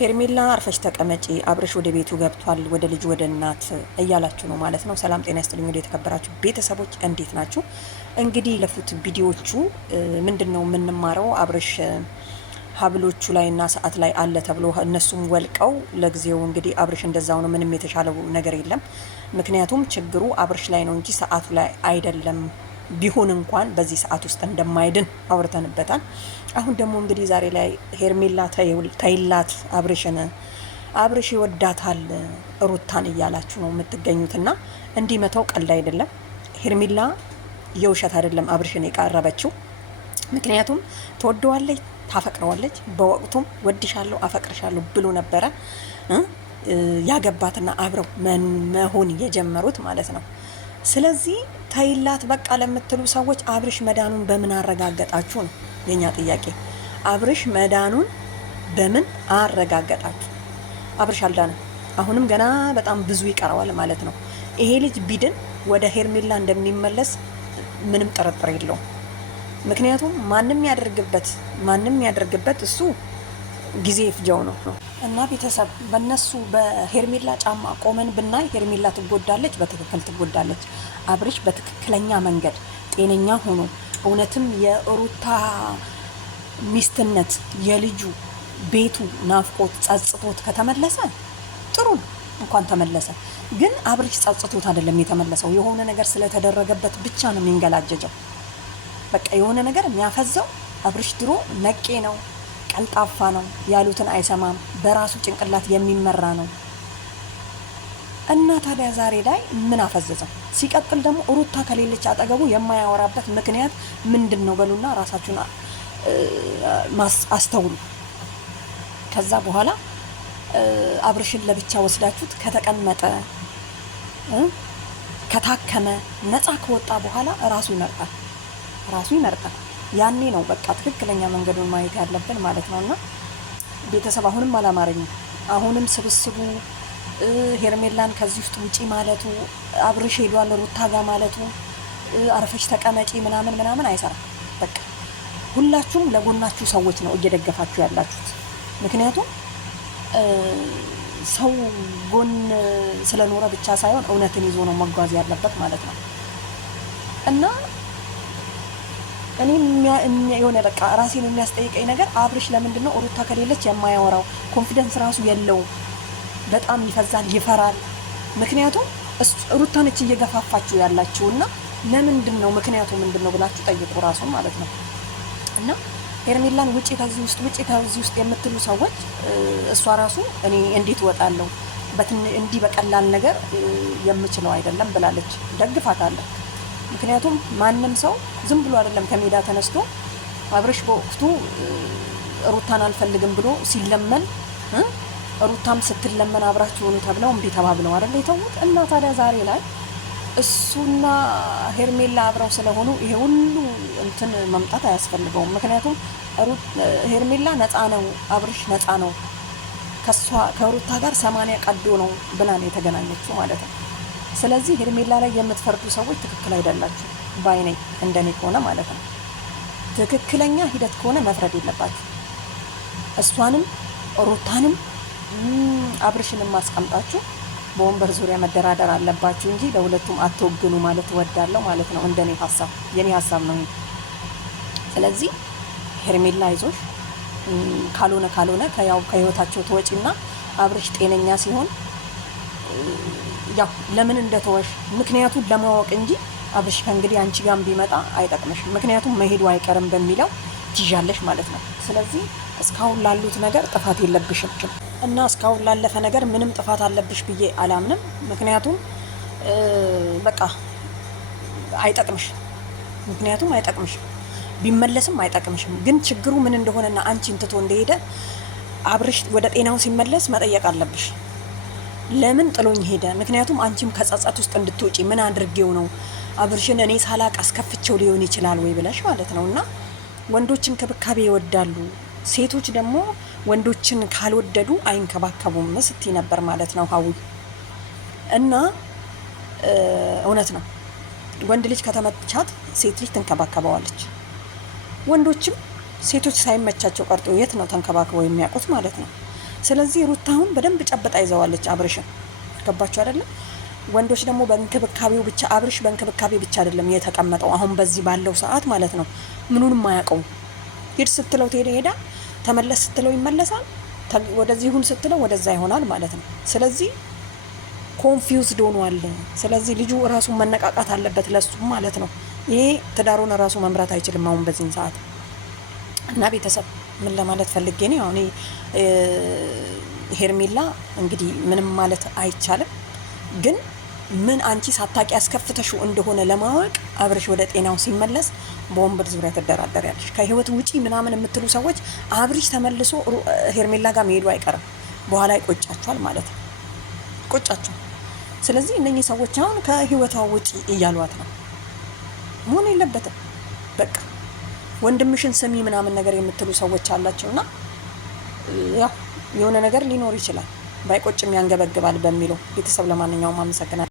ሄርሜላ አርፈሽ ተቀመጪ፣ አብርሽ ወደ ቤቱ ገብቷል፣ ወደ ልጅ ወደ እናት እያላችሁ ነው ማለት ነው። ሰላም ጤና ይስጥልኝ ወደ የተከበራችሁ ቤተሰቦች እንዴት ናችሁ? እንግዲህ ለፉት ቪዲዮቹ ምንድነው የምንማረው? አብርሽ ሀብሎቹ ላይ እና ሰዓት ላይ አለ ተብሎ እነሱም ወልቀው ለጊዜው እንግዲህ አብርሽ እንደዛው ነው። ምንም የተሻለው ነገር የለም። ምክንያቱም ችግሩ አብርሽ ላይ ነው እንጂ ሰዓቱ ላይ አይደለም። ቢሆን እንኳን በዚህ ሰዓት ውስጥ እንደማይድን አውርተንበታል። አሁን ደግሞ እንግዲህ ዛሬ ላይ ሄርሜላ ተይላት አብርሽ ይወዳታል ሩታን እያላችሁ ነው የምትገኙትና እንዲመታው ቀልድ አይደለም። ሄርሜላ የውሸት አይደለም አብርሽን የቀረበችው። ምክንያቱም ትወደዋለች፣ ታፈቅረዋለች። በወቅቱም ወድሻለሁ አፈቅርሻለሁ ብሎ ነበረ ያገባትና አብረው መሆን የጀመሩት ማለት ነው። ስለዚህ ተይላት በቃ ለምትሉ ሰዎች አብርሽ መዳኑን በምን አረጋገጣችሁ ነው የኛ ጥያቄ። አብርሽ መዳኑን በምን አረጋገጣችሁ? አብርሽ አልዳነም። አሁንም ገና በጣም ብዙ ይቀረዋል ማለት ነው። ይሄ ልጅ ቢድን ወደ ሄርሜላ እንደሚመለስ ምንም ጥርጥር የለውም። ምክንያቱም ማንም ያደርግበት እሱ ጊዜ ይፍጀው ነው እና ቤተሰብ በነሱ በሄርሜላ ጫማ ቆመን ብናይ ሄርሜላ ትጎዳለች፣ በትክክል ትጎዳለች። አብርሽ በትክክለኛ መንገድ ጤነኛ ሆኖ እውነትም የሩታ ሚስትነት የልጁ ቤቱ ናፍቆት ጸጽቶት ከተመለሰ ጥሩ ነው፣ እንኳን ተመለሰ። ግን አብርሽ ጸጽቶት አይደለም የተመለሰው። የሆነ ነገር ስለተደረገበት ብቻ ነው የሚንገላጀጀው። በቃ የሆነ ነገር የሚያፈዘው አብርሽ ድሮ ነቄ ነው፣ ቀልጣፋ ነው፣ ያሉትን አይሰማም፣ በራሱ ጭንቅላት የሚመራ ነው። እና ታዲያ ዛሬ ላይ ምን አፈዘዘው? ሲቀጥል ደግሞ ሩታ ከሌለች አጠገቡ የማያወራበት ምክንያት ምንድን ነው? በሉና ራሳችሁን አስተውሉ። ከዛ በኋላ አብርሽን ለብቻ ወስዳችሁት ከተቀመጠ ከታከመ ነፃ ከወጣ በኋላ ራሱ ይመርጣል። ያኔ ነው በቃ ትክክለኛ መንገዱን ማየት ያለብን ማለት ነው። እና ቤተሰብ አሁንም አላማረኝም። አሁንም ስብስቡ ሄርሜላን ከዚህ ውስጥ ውጪ ማለቱ፣ አብርሽ ሄዷል ሩታ ጋር ማለቱ፣ አርፈሽ ተቀመጪ ምናምን አይሰራም። በቃ ሁላችሁም ለጎናችሁ ሰዎች ነው እየደገፋችሁ ያላችሁት። ምክንያቱም ሰው ጎን ስለኖረ ብቻ ሳይሆን እውነትን ይዞ ነው መጓዝ ያለበት ማለት ነው። እና እኔ የሆነ በቃ ራሴን የሚያስጠይቀኝ ነገር አብርሽ ለምንድን ነው ሩታ ከሌለች የማያወራው? ኮንፊደንስ ራሱ የለውም። በጣም ይፈዛል፣ ይፈራል። ምክንያቱም ሩታ ነች እየገፋፋችሁ ያላችሁና ለምንድን ነው ምክንያቱ ምንድን ነው ብላችሁ ጠይቁ ራሱ ማለት ነው። እና ሄርሜላን ውጪ ከዚህ ውስጥ የምትሉ ሰዎች እሷ ራሱ እኔ እንዴት ወጣለሁ እንዲህ በቀላል ነገር የምችለው አይደለም ብላለች። ደግፋታለሁ። ምክንያቱም ማንም ሰው ዝም ብሎ አይደለም ከሜዳ ተነስቶ አብርሽ በወቅቱ ሩታን አልፈልግም ብሎ ሲለመን ሩታም ስትለመን አብራችሁ ሆኑ ተብለው እምቢ ተባብለው አይደል የተውት። እና ታዲያ ዛሬ ላይ እሱና ሄርሜላ አብረው ስለሆኑ ይሄ ሁሉ እንትን መምጣት አያስፈልገውም። ምክንያቱም ሄርሜላ ነፃ ነው፣ አብርሽ ነፃ ነው፣ ከሩታ ጋር 80 ቀዶ ነው ብላ ነው የተገናኘችው ማለት ነው። ስለዚህ ሄርሜላ ላይ የምትፈርዱ ሰዎች ትክክል አይደላችሁ ባይነኝ፣ እንደኔ ከሆነ ማለት ነው። ትክክለኛ ሂደት ከሆነ መፍረድ የለባችሁ። እሷንም ሩታንም አብርሽንም ማስቀምጣችሁ በወንበር ዙሪያ መደራደር አለባችሁ እንጂ ለሁለቱም አትወግኑ ማለት እወዳለሁ ማለት ነው። እንደኔ ሀሳብ የኔ ሀሳብ ነው። ስለዚህ ሄርሜላ አይዞሽ፣ ካልሆነ ከህይወታቸው ተወጪና አብርሽ ጤነኛ ሲሆን ያው ለምን እንደተወሽ ምክንያቱን ለማወቅ እንጂ አብርሽ ከእንግዲህ አንቺ ጋር ቢመጣ አይጠቅምሽ። ምክንያቱም መሄዱ አይቀርም በሚለው ትይዣለሽ ማለት ነው። ስለዚህ እስካሁን ላሉት ነገር ጥፋት የለብሽም እና እስካሁን ላለፈ ነገር ምንም ጥፋት አለብሽ ብዬ አላምንም። ምክንያቱም በቃ አይጠቅምሽም። ቢመለስም አይጠቅምሽም። ግን ችግሩ ምን እንደሆነና አንቺን ትቶ እንደሄደ አብርሽ ወደ ጤናው ሲመለስ መጠየቅ አለብሽ። ለምን ጥሎኝ ሄደ? ምክንያቱም አንቺም ከጸጸት ውስጥ እንድትወጪ ምን አድርጌው ነው አብርሽን እኔ ሳላቅ አስከፍቼው ሊሆን ይችላል ወይ ብለሽ ማለት ነው። እና ወንዶችን ክብካቤ ይወዳሉ፣ ሴቶች ደግሞ ወንዶችን ካልወደዱ አይንከባከቡም ስትይ ነበር ማለት ነው ሀዊ። እና እውነት ነው፣ ወንድ ልጅ ከተመቻት ሴት ልጅ ትንከባከበዋለች። ወንዶችም ሴቶች ሳይመቻቸው ቀርጦ የት ነው ተንከባክበው የሚያውቁት ማለት ነው። ስለዚህ ሩታውን በደንብ ጨብጣ ይዘዋለች አብርሽን። ገባችሁ አይደለም? ወንዶች ደግሞ በእንክብካቤው ብቻ አብርሽ በእንክብካቤ ብቻ አይደለም የተቀመጠው አሁን በዚህ ባለው ሰዓት ማለት ነው። ምኑንም አያውቀው። ሂድ ስትለው ሄዳ፣ ተመለስ ስትለው ይመለሳል፣ ወደዚህ ሁን ስትለው ወደዛ ይሆናል ማለት ነው። ስለዚህ ኮንፊውዝድ ሆኗል። ስለዚህ ልጁ ራሱን መነቃቃት አለበት ለሱ ማለት ነው። ይሄ ትዳሩን ራሱ መምራት አይችልም አሁን በዚህን ሰዓት። እና ቤተሰብ ምን ለማለት ፈልጌ ነው አሁን ሄርሜላ እንግዲህ ምንም ማለት አይቻልም፣ ግን ምን አንቺ ሳታቂ ያስከፍተሽው እንደሆነ ለማወቅ አብርሽ ወደ ጤናው ሲመለስ በወንበር ዙሪያ ትደራደሪያለሽ። ከህይወት ውጪ ምናምን የምትሉ ሰዎች አብርሽ ተመልሶ ሄርሜላ ጋር መሄዱ አይቀርም፣ በኋላ ይቆጫቸዋል ማለት ነው፣ ይቆጫቸዋል። ስለዚህ እነኚህ ሰዎች አሁን ከህይወቷ ውጪ እያሏት ነው። መሆን የለበትም። በቃ ወንድምሽን ስሚ ምናምን ነገር የምትሉ ሰዎች አላቸውና ያው የሆነ ነገር ሊኖር ይችላል፣ ባይቆጭም ያንገበግባል በሚለው ቤተሰብ። ለማንኛውም አመሰግናለሁ።